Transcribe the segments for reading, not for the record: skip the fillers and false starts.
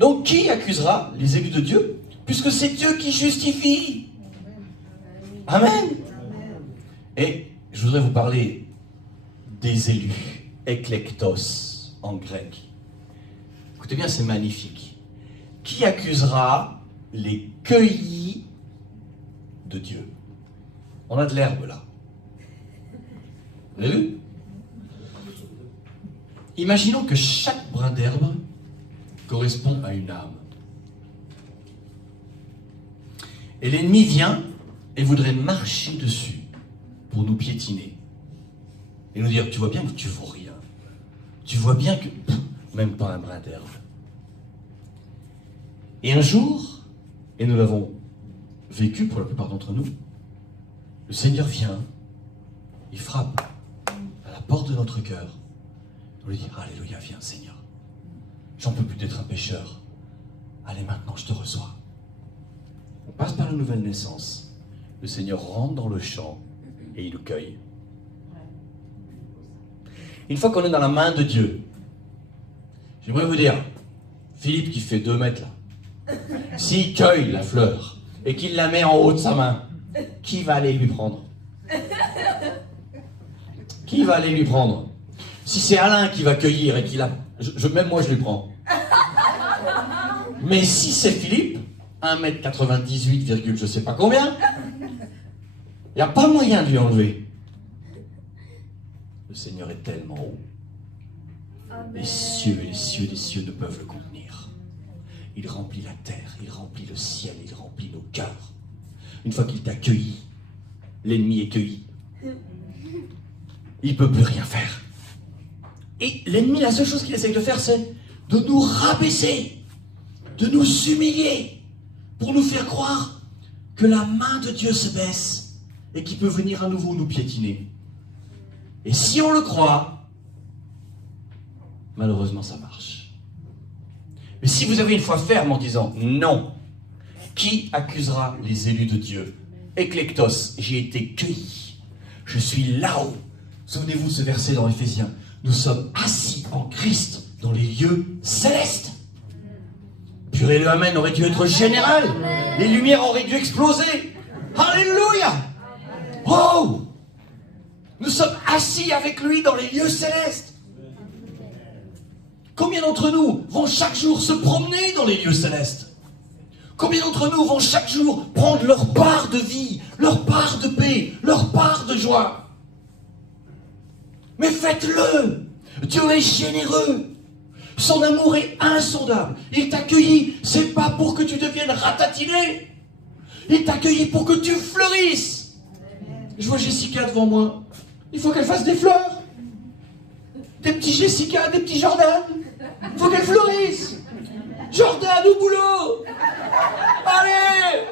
Donc qui accusera les élus de Dieu? Puisque c'est Dieu qui justifie. Amen. Et je voudrais vous parler des élus, eklektos en grec. Écoutez bien, c'est magnifique. Qui accusera les cueillis de Dieu? On a de l'herbe là. Vous avez vu? Imaginons que chaque brin d'herbe correspond à une âme. Et l'ennemi vient et voudrait marcher dessus pour nous piétiner. Et nous dire, tu vois bien que tu vaux rien. Tu vois bien que, même pas un brin d'herbe. Et un jour, et nous l'avons vécu pour la plupart d'entre nous, le Seigneur vient, il frappe à la porte de notre cœur. On lui dit, alléluia, viens Seigneur. J'en peux plus d'être un pécheur. Allez, maintenant je te reçois. On passe par la nouvelle naissance. Le Seigneur rentre dans le champ et il nous cueille. Une fois qu'on est dans la main de Dieu, j'aimerais vous dire, Philippe qui fait 2 mètres là, s'il cueille la fleur et qu'il la met en haut de sa main, qui va aller lui prendre? Qui va aller lui prendre? Si c'est Alain qui va cueillir et qu'il a... même moi je lui prends. Mais si c'est Philippe, 1m98, je sais pas combien, il n'y a pas moyen de lui enlever. Le Seigneur est tellement haut. Les cieux et les cieux des cieux ne peuvent le contenir. Il remplit la terre, il remplit le ciel, il remplit nos cœurs. Une fois qu'il t'a cueilli, l'ennemi est cueilli. Il ne peut plus rien faire. Et l'ennemi, la seule chose qu'il essaie de faire, c'est de nous rabaisser, de nous humilier, pour nous faire croire que la main de Dieu se baisse et qu'il peut venir à nouveau nous piétiner. Et si on le croit, malheureusement ça marche. Mais si vous avez une foi ferme en disant non, qui accusera les élus de Dieu? Eklektos, j'ai été cueilli. Je suis là-haut. Souvenez-vous de ce verset dans Éphésiens. Nous sommes assis en Christ dans les lieux célestes. Purée, le Amen aurait dû être général. Les lumières auraient dû exploser. Alléluia. Oh! Nous sommes assis avec lui dans les lieux célestes. Combien d'entre nous vont chaque jour se promener dans les lieux célestes? Combien d'entre nous vont chaque jour prendre leur part de vie, leur part de paix, leur part de joie? Mais faites-le! Dieu est généreux. Son amour est insondable. Il t'a accueilli, c'est pas pour que tu deviennes ratatiné. Il t'a accueilli pour que tu fleurisses. Je vois Jessica devant moi. Il faut qu'elle fasse des fleurs. Des petits Jessica, des petits Jordan. Il faut qu'elle fleurisse. Jordan au boulot. Allez,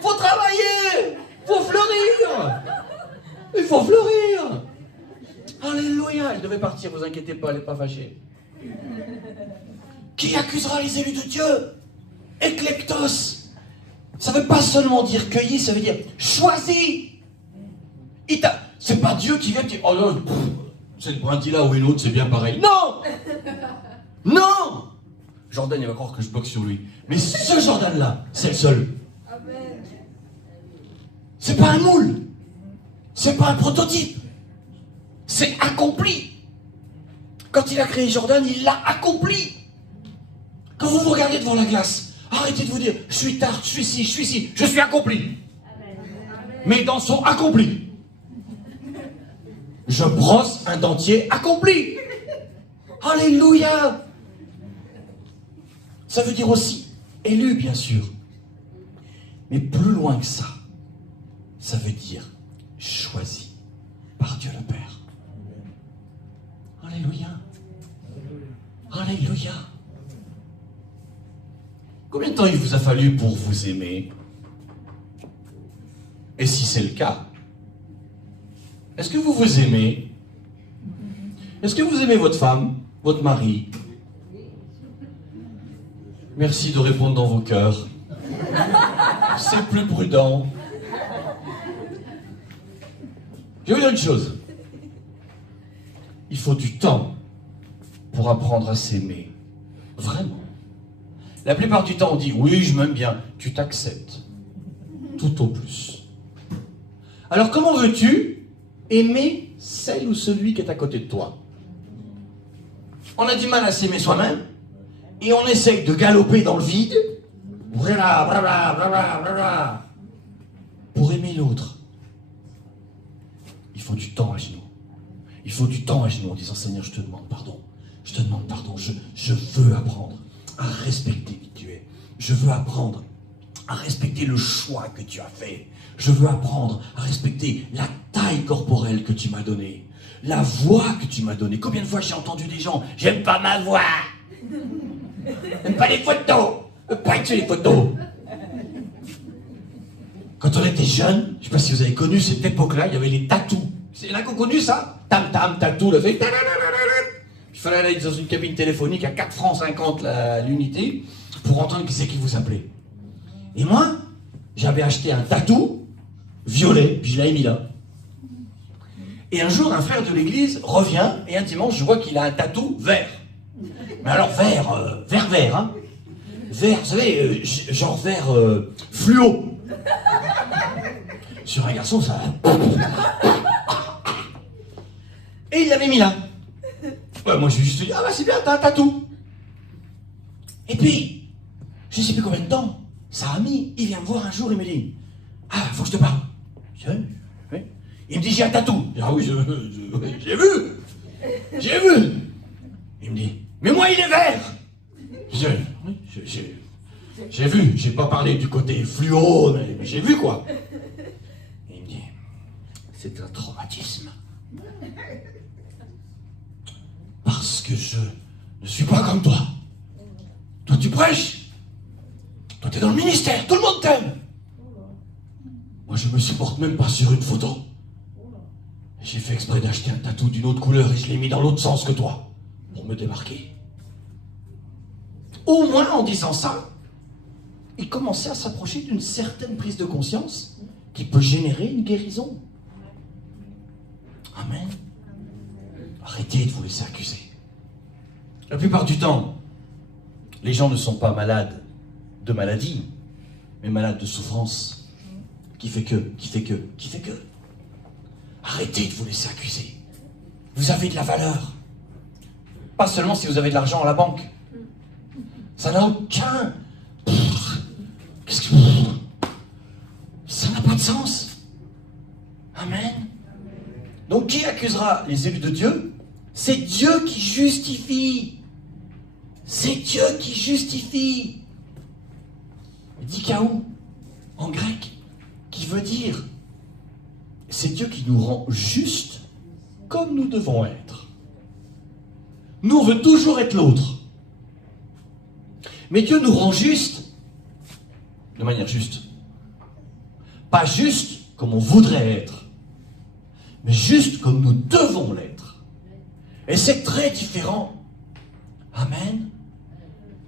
faut travailler, faut fleurir. Il faut fleurir. Alléluia. Elle devait partir, vous inquiétez pas, elle n'est pas fâchée. Qui accusera les élus de Dieu? Eklektos. Ça ne veut pas seulement dire cueilli, ça veut dire choisi. C'est pas Dieu qui vient et dit, oh non, cette brindille-là ou une autre, c'est bien pareil. Non. Non. Jordan, il va croire que je boxe sur lui. Mais ce Jordan-là, c'est le seul. Amen. C'est pas un moule. C'est pas un prototype. C'est accompli. Quand il a créé Jordan, il l'a accompli. Quand vous vous regardez devant la glace, arrêtez de vous dire, je suis tarte, je suis ci, je suis ci. Je suis accompli. Amen. Mes dents sont accomplies. Je brosse un dentier accompli. Alléluia. Ça veut dire aussi élu, bien sûr. Mais plus loin que ça, ça veut dire choisi par Dieu le Père. Alléluia. Alléluia. Combien de temps il vous a fallu pour vous aimer? Et si c'est le cas, est-ce que vous vous aimez? Est-ce que vous aimez votre femme, votre mari? Merci de répondre dans vos cœurs. C'est plus prudent. Je vais vous dire une chose. Il faut du temps pour apprendre à s'aimer. Vraiment. La plupart du temps, on dit, oui, je m'aime bien. Tu t'acceptes. Tout au plus. Alors, comment veux-tu aimer celle ou celui qui est à côté de toi? On a du mal à s'aimer soi-même, et on essaye de galoper dans le vide, pour aimer l'autre. Il faut du temps à genoux. Il faut du temps à genoux en disant, Seigneur, je te demande pardon. Je te demande pardon. Je veux apprendre à respecter qui tu es. Je veux apprendre à respecter le choix que tu as fait. Je veux apprendre à respecter la taille corporelle que tu m'as donnée. La voix que tu m'as donnée. Combien de fois j'ai entendu des gens, j'aime pas ma voix. J'aime pas les photos. Je veux pas être sur les photos. Quand on était jeune, je sais pas si vous avez connu cette époque-là, il y avait les tatous. C'est là qu'on a connu ça. Tam-tam, tatou, le fait. Il fallait aller dans une cabine téléphonique à 4 francs 50 l'unité pour entendre qui c'est qui vous appelait. Et moi, j'avais acheté un tatou violet, puis je l'avais mis là. Et un jour, un frère de l'église revient, et un dimanche, je vois qu'il a un tatou vert. Mais alors vert, hein. Vert, vous savez, genre vert fluo. Sur un garçon, ça... Et il l'avait mis là. Moi, je lui ai juste dit, ah bah c'est bien, t'as un tatou. Et puis, je ne sais plus combien de temps, sa amie, il vient me voir un jour, il me dit, ah, faut que je te parle. Je dis, oui. Il me dit, j'ai un tatou. Je dis, ah oui, j'ai vu. J'ai vu. Il me dit, mais moi, il est vert. Je dis, oui, j'ai vu. J'ai pas parlé du côté fluo, mais j'ai vu quoi. Et il me dit, c'est un traumatisme. Parce que je ne suis pas comme toi. Toi, tu prêches. Toi, tu es dans le ministère. Tout le monde t'aime. Moi, je me supporte même pas sur une photo. J'ai fait exprès d'acheter un tatou d'une autre couleur et je l'ai mis dans l'autre sens que toi. Pour me démarquer. Au moins, en disant ça, il commençait à s'approcher d'une certaine prise de conscience qui peut générer une guérison. Amen. Arrêtez de vous laisser accuser. La plupart du temps, les gens ne sont pas malades de maladie, mais malades de souffrance. Qui fait que. Arrêtez de vous laisser accuser. Vous avez de la valeur. Pas seulement si vous avez de l'argent à la banque. Ça n'a aucun... Ça n'a pas de sens. Amen. Donc qui accusera les élus de Dieu? C'est Dieu qui justifie. C'est Dieu qui justifie. Dikaou, en grec, qui veut dire, c'est Dieu qui nous rend justes comme nous devons être. Nous, on veut toujours être l'autre. Mais Dieu nous rend justes de manière juste. Pas juste comme on voudrait être, mais juste comme nous devons l'être. Et c'est très différent. Amen.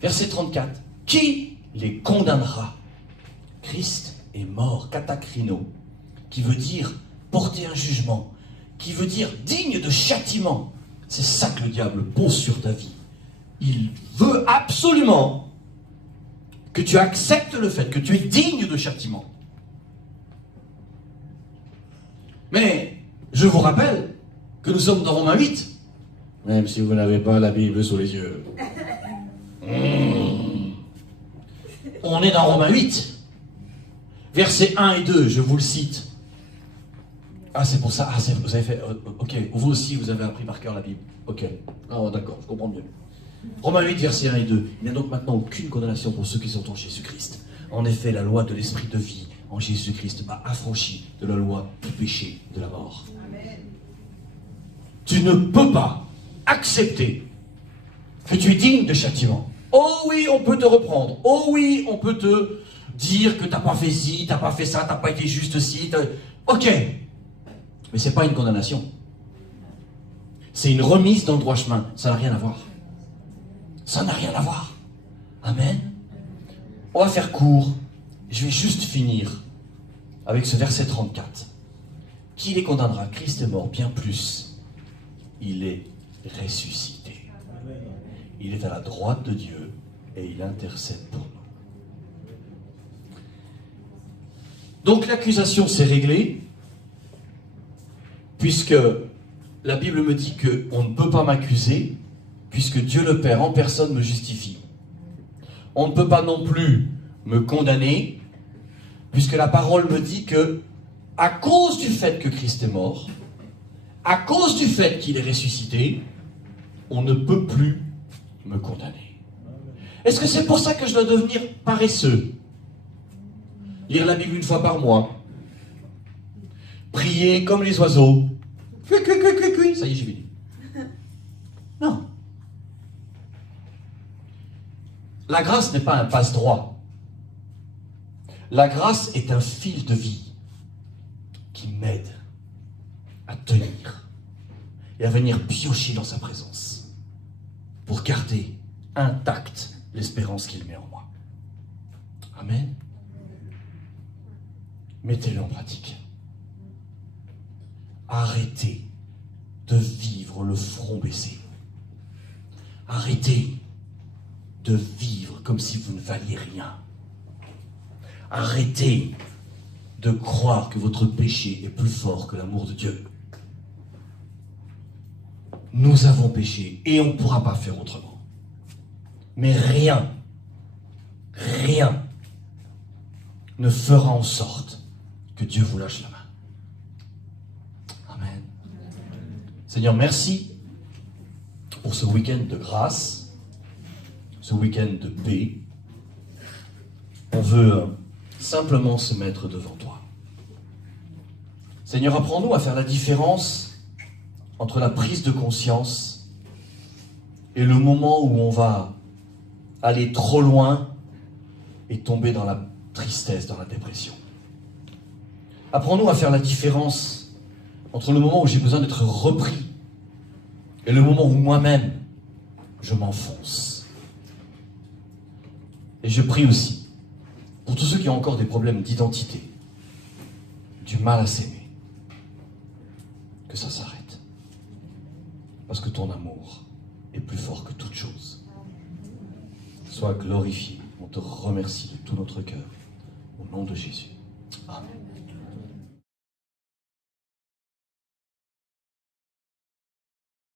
Verset 34. Qui les condamnera? Christ est mort, katakrino, qui veut dire porter un jugement, qui veut dire digne de châtiment. C'est ça que le diable pose sur ta vie. Il veut absolument que tu acceptes le fait que tu es digne de châtiment. Mais je vous rappelle que nous sommes dans Romains 8, même si vous n'avez pas la Bible sous les yeux. On est dans Romains 8, versets 1 et 2, je vous le cite. Ah, c'est pour ça. Ah, vous avez fait... ok, vous aussi, vous avez appris par cœur la Bible. Ok. Ah, d'accord, je comprends mieux. Romains 8, versets 1 et 2. Il n'y a donc maintenant aucune condamnation pour ceux qui sont en Jésus-Christ. En effet, la loi de l'esprit de vie en Jésus-Christ m'a affranchi de la loi du péché et de la mort. Amen. Tu ne peux pas accepter que tu es digne de châtiment. Oh oui, on peut te reprendre. Oh oui, on peut te dire que tu n'as pas fait ci, tu n'as pas fait ça, tu n'as pas été juste ci. Ok. Mais ce n'est pas une condamnation. C'est une remise dans le droit chemin. Ça n'a rien à voir. Ça n'a rien à voir. Amen. On va faire court. Je vais juste finir avec ce verset 34. Qui les condamnera? Christ est mort, bien plus. Il est ressuscité. Il est à la droite de Dieu et il intercède pour nous. Donc l'accusation s'est réglée, puisque la Bible me dit qu'on ne peut pas m'accuser, puisque Dieu le Père en personne me justifie. On ne peut pas non plus me condamner, puisque la parole me dit que, à cause du fait que Christ est mort, à cause du fait qu'il est ressuscité, on ne peut plus me condamner. Est-ce que c'est pour ça que je dois devenir paresseux? Lire la Bible une fois par mois, prier comme les oiseaux, ça y est, j'ai fini. Non. La grâce n'est pas un passe-droit. La grâce est un fil de vie qui m'aide à tenir et à venir piocher dans sa présence pour garder intacte l'espérance qu'il met en moi. Amen. Mettez-le en pratique. Arrêtez de vivre le front baissé. Arrêtez de vivre comme si vous ne valiez rien. Arrêtez de croire que votre péché est plus fort que l'amour de Dieu. Nous avons péché et on ne pourra pas faire autrement. Mais rien ne fera en sorte que Dieu vous lâche la main. Amen. Seigneur, merci pour ce week-end de grâce, ce week-end de paix. On veut simplement se mettre devant toi. Seigneur, apprends-nous à faire la différence entre la prise de conscience et le moment où on va aller trop loin et tomber dans la tristesse, dans la dépression. Apprends-nous à faire la différence entre le moment où j'ai besoin d'être repris et le moment où moi-même je m'enfonce. Et je prie aussi pour tous ceux qui ont encore des problèmes d'identité, du mal à s'aimer, que ça s'arrête. Parce que ton amour est plus fort que toute chose. Sois glorifié. On te remercie de tout notre cœur. Au nom de Jésus. Amen.